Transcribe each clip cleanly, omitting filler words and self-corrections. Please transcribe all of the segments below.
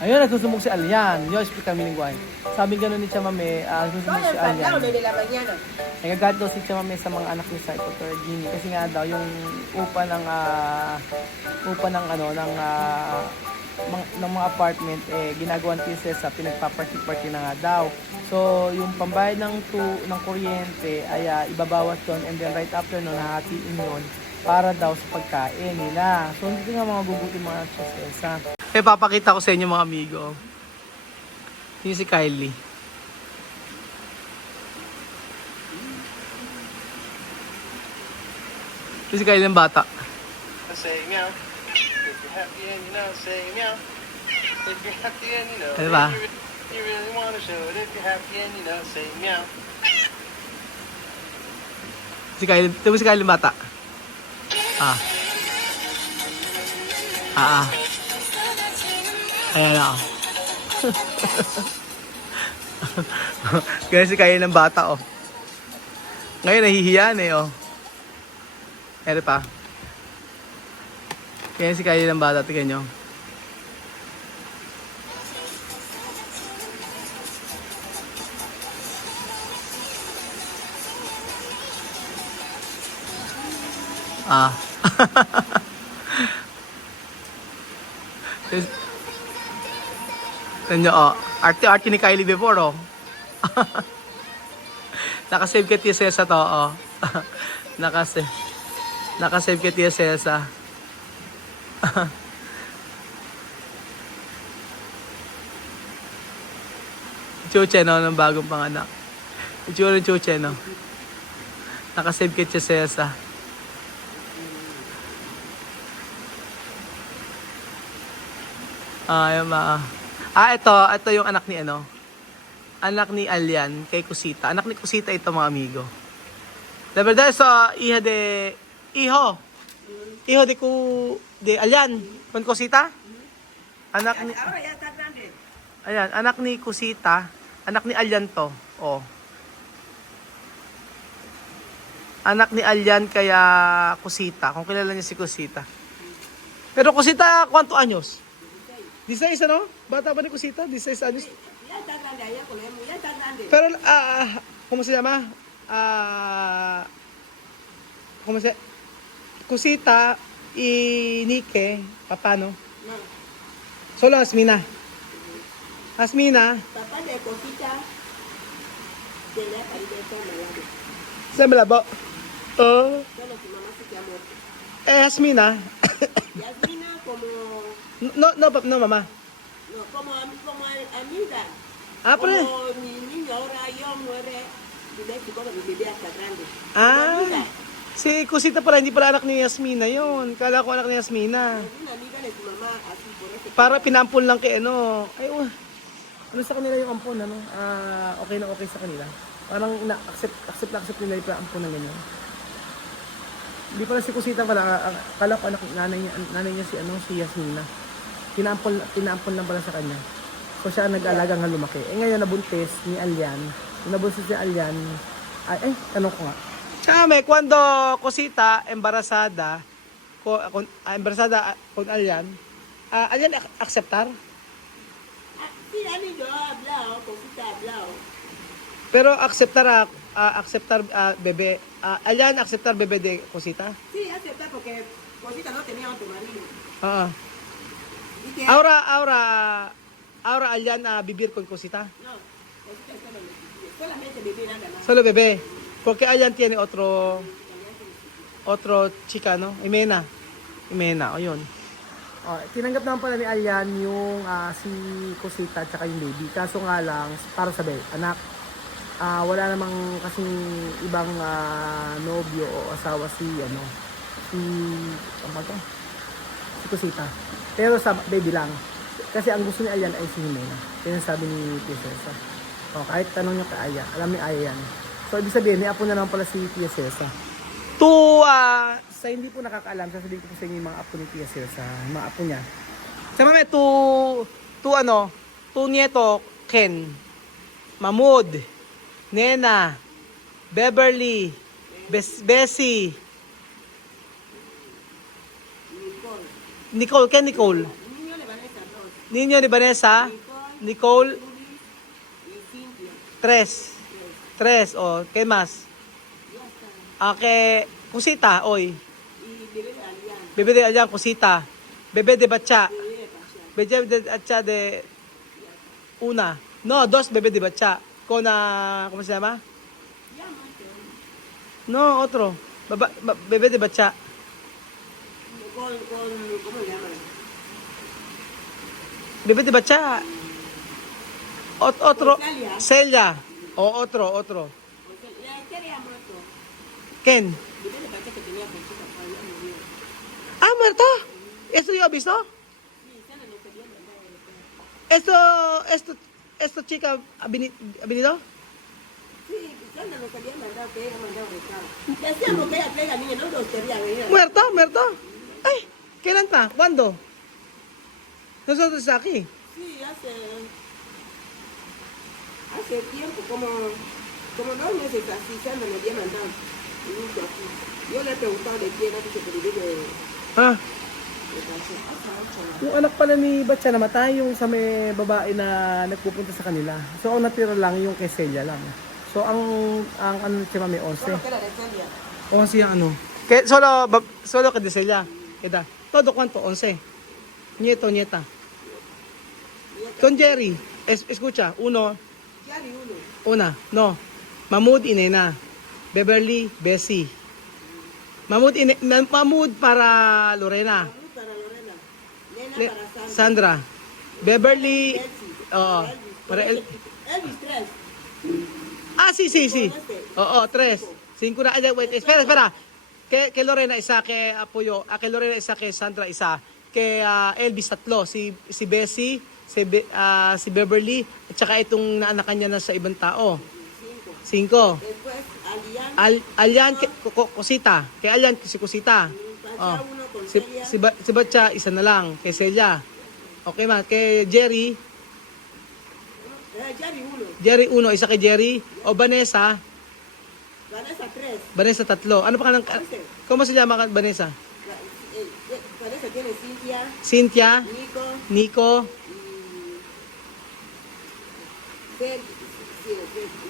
Ayun, nagsusumog si Alyan. Yo, speak kami lingway. Sabi gano'n ni Chamame, nagsusumog si Alyan. Nagagalit daw si Chamame sa mga anak niya sa Equatorial Guinea. Kasi nga daw, yung upa ng ng mga apartment, ginagawan pieces sa pinagpaparty-party na nga daw. So, yung pambayad ng kuryente ay ibabawas doon, and then right after nun, hahatiin yun para daw sa pagkain nila. So, hindi nga mga gugutin mga chisesa. Papakita ko sa inyo mga amigo. Yung si Kylie. Yung si Kylie ng bata. Say meow. If you're happy and you know, say meow. If you're happy and you know, Ano ba? you really want to show it. If you're happy and you know, say meow. Si Kylie, ito mo si Kylie ng bata. Ayan na. Ganyan si Kylie ng bata, oh. Ngayon, nahihiyan eh, oh. Ere pa. Ganyan si Kylie ng bata, tignan nyo. Tignan nyo, oh. Arte-arte ni Kylie before, oh. Nakasave ka Tia Cesa to, oh. Nakasave ka Tia Cesa. Chuche, no? Ng bagong panganak. Itsura ng Chuche, no? Nakasave ka Tia Cesa. Ayan ba? Ito yung anak ni ano? Anak ni Alyan kay Kusita. Anak ni Kusita ito mga amigo. La verdad es hija de hijo de Alyan con Kusita. Anak ni Ayan, anak ni Kusita, anak ni Alyan to. Oh. Anak ni Alyan kaya Kusita, kung kilala niya si Kusita. Pero Kusita, ¿cuántos años? 16, ano? Bata pa ni Kusita? 16 años? Pero, ¿cómo se llama? ¿Cómo se? Kusita y Nike, papano? No. Solo Asmina. Asmina. Papá de Cosita de la país de Malabo. Se me la bo. Oh. Bueno, su mamá se llamó. Asmina. Yasmina como... No, mamá. No, como amiga. Pero... Como mi niño ahora yo muere de México, mi bebé hasta grande. Ah. Si Kusita pala, hindi pala anak ni Yasmina yun. Kala ko anak ni Yasmina. Es una amiga de su mamá, así por eso. Para pinampol lang kay ano. Ay, ano sa kanila yung ampon, ano? Okay na okay sa kanila. Parang accept nila yung ampon ng ganyan. Hindi pala si Kusita pala. Kala ko anak, nanay niya si, si Yasmina. Pinampol lang pala sa kanya. So siya nag-alaga nga lumaki. Ngayon nabuntis ni Alyan. Nabuntis ni Alyan. Tanong ko nga. Chame, cuando Kusita embarazada con Alyan, Alyan aceptar? Sí, a mí yo he hablado, Cosita ha hablado. Pero aceptar bebé, Alyan aceptar bebé de Kusita? Sí, aceptar porque Cosita no tenía otro marido. ¿Y qué? Ahora Alyan vivir con Kusita? No, Cosita solamente bebé nada más. Solo bebé. Porque Alyan tiene otro chica, no? Imena, o yun. Tinanggap naman pala ni Alyan yung si Kusita at saka yung baby. Kaso nga lang, para sa anak, wala namang kasing ibang nobyo o asawa si Kusita. Pero sa baby lang. Kasi ang gusto ni Alyan ay si Jimena. Yan ang sabi ni Princesa. Kahit tanong niya kay Aya, alam ni Aya yan. So, ibig sabihin, may apo na lang pala si Tia Cesa. Sa hindi po nakakaalam, sasabihin ko po sa inyo yung mga apo ni Tia Cesa, mga apo niya. Sa mga tu nieto, Ken, Mahmoud, Nena, Beverly, Bessie, Nicole, Ken Nicole. Niño ni Vanessa, Nicole, y Cintia. tres. O, ¿qué más? Que Kusita, hoy. Y bebé de Alian. Bebé de allá, Kusita. Bebé de Bacha. Bebé de Pasha. Bebé de Bacha de una. No, dos bebé de Bacha. Con, ¿cómo se llama? No, otro. Bebé de Bacha. ¿Cómo le llaman? Bebé de Bacha. Otro. Celia. Celia. O otro. Porque ¿qué le llama esto? Ken. Bebé de Pasha que tenía Conchita para allá murió. ¿Muerto? ¿Eso yo he visto? Sí, Sana no quería mandar a ¿Esto chica ha venido? Sí, Sana no quería mandar, que ella mandaba recado. Decíamos que ella traiga niña, no nos quería venir. ¿Muerto? Ay, ¿kailan pa? ¿Cuándo? Nosotros aquí. Sí, hace tiempo, como 2 meses así, Sana me había mandado. Mucho aquí. Yo le he preguntado de quién, ha dicho que vive de Ah, Pasha. yung anak pala ni Batya namatay, yung sa may babae na nagpupunta sa kanila. So, ang natira lang yung kay Celia lang. So, ang ano si Mami, 11. Solo que la de Celia. 11 yung ano. Solo que de Celia. Queda. Todo cuánto? 11. Nieto, nieta. Con Jerry. Escucha. Yari uno. Una. No. Mahmoud y Nena. Beverly, Bessie. Mahmoud para Lorena. Salud para Lorena. Nena Le- para Sandra. Sandra. Beverly. Elsie. Oo. Para Elvis 3. sí. Oo, 3. 5 na. Wait, espera. Kay Lorena isa, kay Apoyo, kay Lorena isa, kay Sandra isa, kay Elvis 3, si Bessie, si Beverly, at saka itong naanakan niya na sa ibang tao. 5. Después Alian. Alyan, Kusita. Kay Alyan, si Kusita. Pasha uno con Si, Celia. si Batya, isa na lang. Kay Celia. Okay ma. Kay Jerry, Yari uno. Jerry 1, isa kay Jerry. O Vanessa, Vanessa 3. 3. Ano pa ka ng... ¿Cómo se llama ka, Vanessa? Vanessa tiene Cintia, Cynthia, Nico Nico, y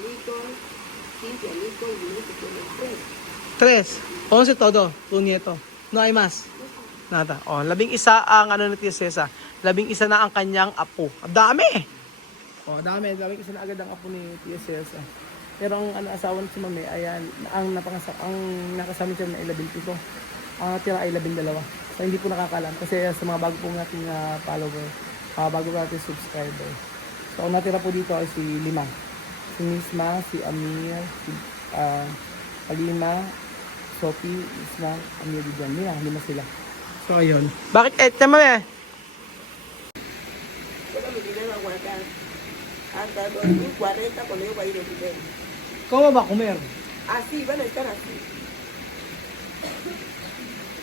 Nico, Cintia, Nico y Nico tiene 3. 3. 11 todo. Tu nieto. No hay más. Nada. 11 ang ano ni Tia Cesa. 11 na ang kanyang apo. Ang dami! Dami. 11 na agad ang apo ni Tia Cesa. Pero ang asawa ni si Mami, ayan, ang nakasama siya na 11 ko. Ang natira ay 12. So, hindi po nakakalam. Kasi sa mga bago po nating follower, bago po nating subscriber. So, ang natira po dito ay si Lima. Si Misma, si Amir, si Alima, Sophie, Isma, Amir, Dijan. Lima sila. So, ayun. Bakit? Tama eh. Todo mi dinero a guardar. Hasta 2040 cuando yo voy a ir a vivir. ¿Cómo va a comer? Así, van a estar así.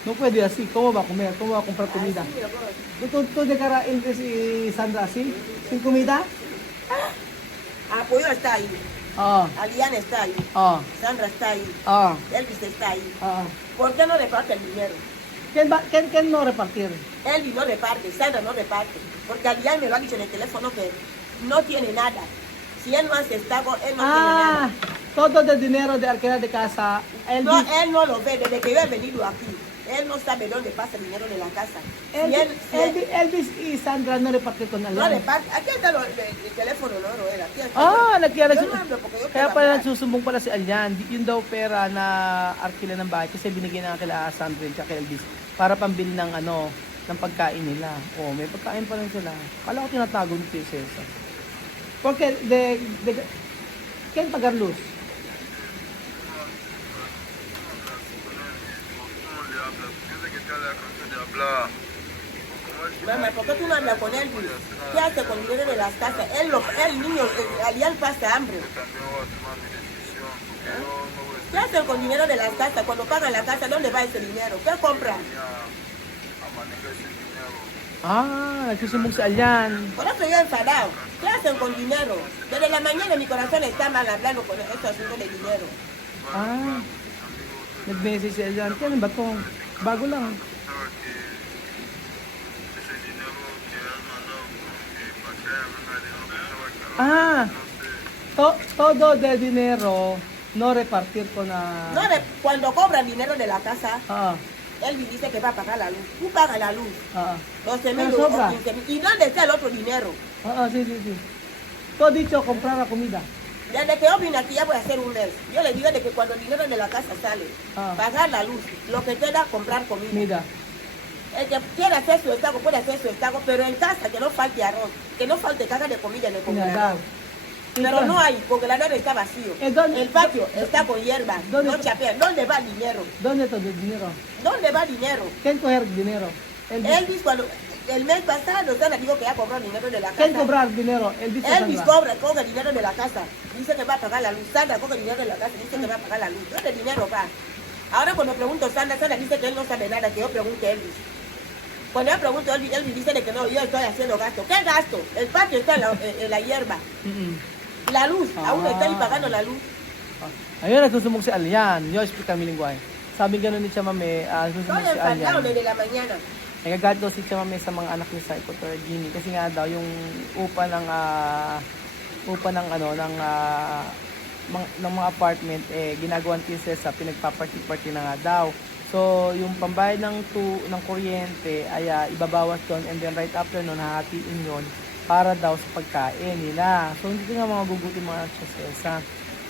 No puede así. ¿Cómo va a comer? ¿Cómo va a comprar comida? Así, mi amor. ¿Tú decarain si Sandra así? ¿Sin comida? Apoyo está ahí. Oo. Alian está ahí. Oo. Sandra está ahí. Oo. Elvis está ahí. Oo. ¿Por qué no reparte el dinero? ¿Quién no repartir? Elvis no reparte, Sandra no reparte. Porque Alian me lo ha dicho en el teléfono que no tiene nada. Si él no hace estago, él no tiene nada. Todo el dinero de alquiler de casa, él No, él no lo ve desde que yo he venido aquí. Él no sabe dónde pasa el dinero de la casa. Si Elvis y Sandra no repartir con no Alan. reparte. Aquí está el teléfono, no, Roel. Aquí está. Nagkira Yo no hablo porque yo Kaya quiero pala hablar. nagsusumbong pala si Alyan. Yun daw pera na arkila ng bahay kasi binigyan na kila Sandra at kay Elvis para pambili ng ng pagkain nila. May pagkain pa rin sila. Kala ko tinatago ni Tia Cesa. Porque ¿quién pagar luz? Mamá, ¿por qué tú no hablas con Elvis? ¿Qué hace con dinero de las casas? El niño, Alian pasa hambre. ¿Qué hacen con dinero de las casas? Cuando pagan la casa, ¿dónde va ese dinero? ¿Qué compran? Nagsusumbong si Alyan. Por eso yo he enfadado. ¿Qué hacen con dinero? Desde la mañana mi corazón está mal hablando con este asunto de dinero. Nag-message si Alyan. Kailan ba to? Bago lang. Ah, todo de dinero no repartir con la... No, cuando cobran dinero de la casa, Ah, Elvis dice que va a pagar la luz. Tú pagas la luz. ah, 12,000 Pero o sobra. 15,000. ¿Y dónde está el otro dinero? sí, sí, sí. Tú has dicho comprar la comida. Desde que yo vine aquí ya voy a hacer un mes. Yo le digo de que cuando el dinero de la casa sale, Ah. pagar la luz, lo que queda, comprar comida. Comida. El que quiera hacer su estago puede hacer su estago, pero en casa que no falte arroz, que no falte caja de comida en el Nada. congelador. Pero no hay, porque el congelador está vacío. ¿Dónde- El patio está con hierba, ¿Dónde no está? chapea. ¿Dónde va el dinero? ¿Dónde está el dinero? ¿Dónde va el dinero? ¿Quién coger dinero? Elvis cuando el mes pasado Sandra dijo que ya cobró el dinero de la casa. ¿Quién cobrar dinero? Elvis o Elvis Sandra. coge el dinero de la casa, dice que va a pagar la luz. Sandra coge el dinero de la casa, dice que va a pagar la luz. ¿Dónde el dinero va? Ahora cuando pregunto a Sandra, Sandra dice que él no sabe nada, que yo pregunte a Elvis. Cuando yo pregunto a Elvis, Elvis dice de que no, yo estoy haciendo gasto. ¿Qué gasto? El patio está en la hierba. La luz, aún está ahí pagando la luz. Ayun, nagsusumong si Alian. Yo, explica mi lingwahe. Sabi gano'n ni Chamame, Estoy nagsusumong si enfadado Alian. desde la mañana. Nagagalit daw si Chamame sa mga anak niya sa Equatorial Guinea. Kasi nga daw, yung upa ng, ng mga apartment, ginagawan kasi sa pinagpaparty-party na nga daw. So, yung pambayad ng kuryente ay ibabawas doon, and then right after nun, hahatiin yun para daw sa pagkain nila. So, hindi nga mga guguti mga tsasesa.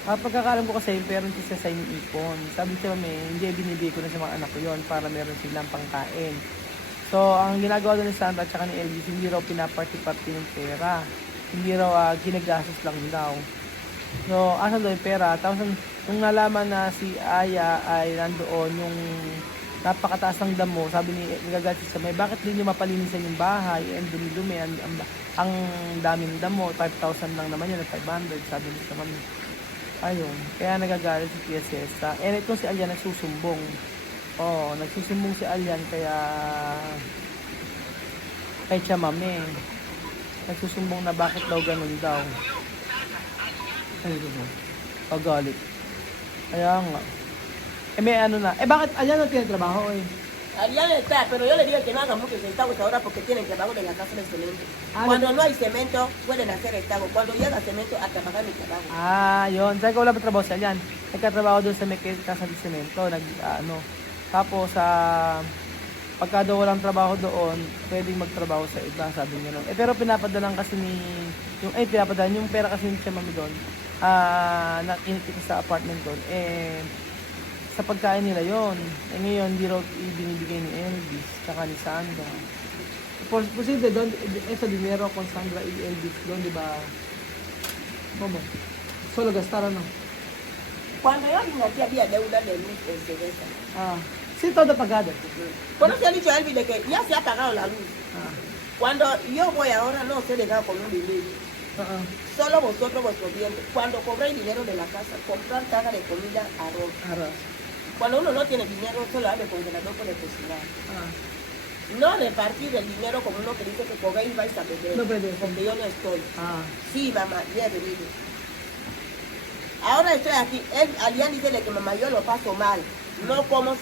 Pagkakalam ko kasi yung parang tsasesa yung ipon. Sabi ko hindi, binibigay ko na sa mga anak ko yun para meron silang pangkain. So, ang ginagawa doon ni Sandra at saka ni Elvis, hindi raw pinaparty-party yung pera. Hindi raw ginagastos lang daw. So, asan daw yung pera? Tapos, nung nalaman na si Aya ay nandoon yung napakataas ng damo, sabi ni nagagalit siya, may bakit din nyo mapalinisan yung bahay? And dumi-dumi, ang daming damo, 5,000 lang naman yun, 500, sabi ni sa mami. Ayun, kaya nagagalit si Tia Cesta. And itong si Alian nagsusumbong. Nagsusumbong si Alian kaya kay Chamame. Nagsusumbong na bakit daw ganun daw. Ay, pagalit. Kaya nga. May ano na. Bakit Alian ang tinatrabaho Arián está, pero yo le digo que no hagan muchos estagos ahora porque tienen trabajo de la casa de cemento. Cuando no hay cemento, pueden hacer estagos. Cuando llega cemento, a trabajar mi trabajo. Yun. Sabi ko wala pa trabaho si Alian. Nagkatrabaho doon sa may casa de cemento. Tapos, pagka daw walang trabaho doon, pwedeng magtrabaho sa iba, sabi niya nun. Pero pinapadalan kasi yung pera kasi ni Chamami doon, na kinikita sa apartment doon, sa pagkain nila yon. Ngayon, hindi raw ibinibigay ni Elvis, tsaka ni Sandra. Posible doon, sa dinero kung Sandra y Elvis doon, di ba? ¿Cómo? Solo gastaron, no? Cuando yo vine aquí había deuda de luz en cerveza. Sí, todo pagado. Por eso he dicho a Elvis de que ya se ha pagado la luz. Cuando yo voy ahora, no se deja con un dinero. Solo vosotros, vuestros dientes. Cuando cobréis dinero de la casa, comprar caja de comida, arroz. Cuando uno no tiene dinero, solo abre el congelador para cocinar. No repartir el dinero como uno que dice que cobréis y vais a beber. No puede. Porque yo no estoy. Sí, mamá, ya he venido. Ahora estoy aquí. Alian dice de que mamá, yo lo paso mal. No como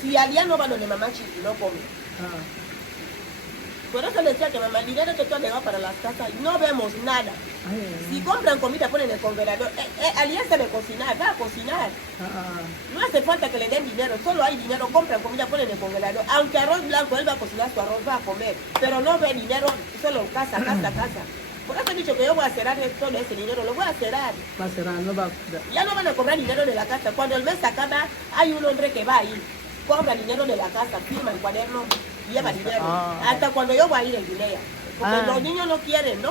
si Alian no va donde mamá Chiqui, no come. Por eso le decía que mamá, el dinero que tú has dejado para las casas, no vemos nada. Si compran comida, ponen en el congelador. Alian sabe cocinar, va a cocinar. No hace falta que le den dinero, solo hay dinero, compran comida, ponen en el congelador. Aunque arroz blanco, él va a cocinar su arroz, va a comer. Pero no ve dinero, solo casa. Por eso he dicho que yo voy a cerrar todo ese dinero, lo voy a cerrar. Va a cerrar, no va. Ya no van a cobrar dinero de la casa. Cuando el mes acaba, hay un hombre que va ahí, cobra dinero de la casa, firma el cuaderno, lleva dinero. Hasta cuando yo voy a ir en Guinea. Porque los niños no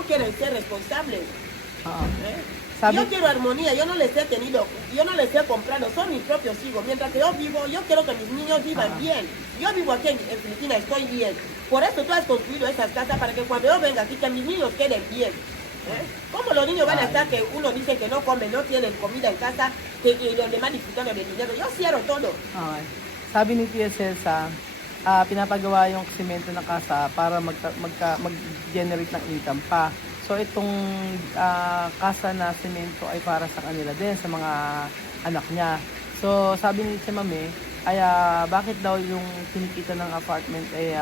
quieren ser responsables. Yo quiero armonía, yo no les he comprado, son mis propios hijos. Mientras que yo vivo, yo quiero que mis niños vivan bien. Yo vivo aquí en Filipinas, estoy bien. Por eso tú has construido esas casas para que cuando yo venga aquí, que mis niños queden bien. ¿Cómo los niños van a estar que uno dice que no comen, no tienen comida en casa, que los demás disfrutando de dinero? Yo cierro todo. Sabi ni Tia Celsa, pinapagawa yung semento ng kasa para mag-generate ng income pa. So itong kasa na semento ay para sa kanila din, sa mga anak niya. So sabi ni Chamame, ay bakit daw yung kinikita ng apartment ay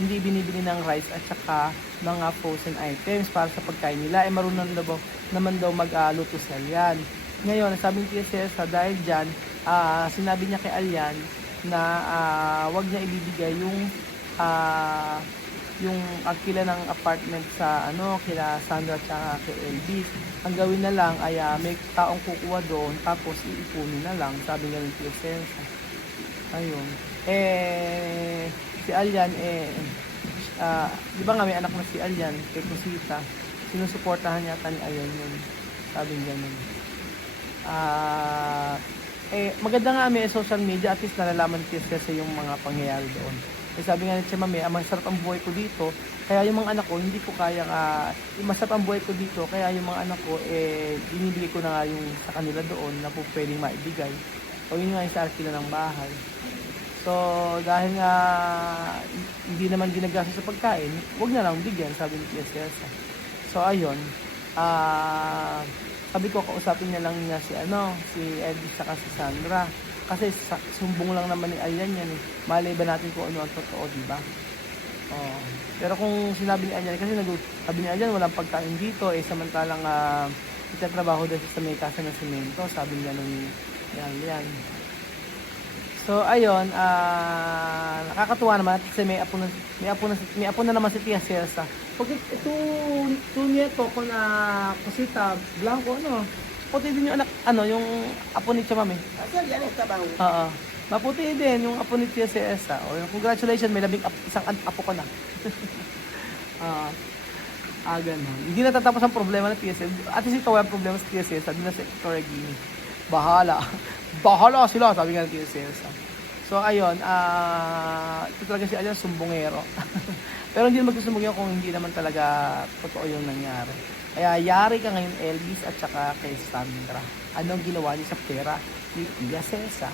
hindi binibili ng rice at saka mga frozen items para sa pagkain nila. Ay marunong daw naman daw mag-luto si Alyan. Ngayon, sabi ni Tia Cesa, dahil dyan, sinabi niya kay Alyan na wag niya ibibigay yung akila ng apartment sa kila Sandra at saka kay Elvis. Ang gawin na lang ay may taong kukuha doon tapos iipunin na lang, sabi nga ng Tia Cesa. Ayun. Si Alyan di ba nga may anak na si Alyan kay Kusita, sinusuportahan yata ni Alyan yun, sabi niya nun. Maganda nga may social media, at least nalalaman ni Tia Cesa yung mga pangyayari doon. Sabi nga ni Tia Mami, masarap ang buhay ko dito, kaya yung mga anak ko hindi ko kaya masarap ang buhay ko dito, kaya yung mga anak ko binibigay ko na nga yung sa kanila doon na po pwedeng maibigay. O yun nga yung sa arkila ng bahay. So dahil nga hindi naman ginagastos sa pagkain, huwag na lang bigyan, sabi ni Tia Cesa. So ayun, sabi ko kausapin niya lang niya si Elvis saka si Sandra. Kasi sumbong lang naman ni Alyan yan eh. Malay ba natin kung ano ang totoo, di ba? Pero kung sinabi ni Alyan, kasi sabi ni Alyan walang pagkain dito, samantalang itatrabaho din sa may kasa ng semento, sabi niya ni Alyan. So ayun, nakakatuwa naman kasi may apo na naman si Tia Cesa. Pag ito nieto ko na Kusita Blanco, puti din yung anak, yung apo ni Tia Mami. Kasi yan ang trabaho. Oo. Maputi din yung apo ni Tia Cesa. Congratulations, may isang apo ko na. Ganun. Hindi natatapos ang problema ng Tia Cesa. At least ito walang problema sa Tia Cesa. Doon na si Hector Regini. Bahala sila, sabi nga ng Tia Cesa. So ayun, ito talaga si Alyan, sumbongero. Pero hindi naman magsusumbong kung hindi naman talaga totoo yung nangyari. Kaya yari ka ngayon, Elvis at saka kay Sandra. Anong ginawa niya sa pera ni Tia Cesa?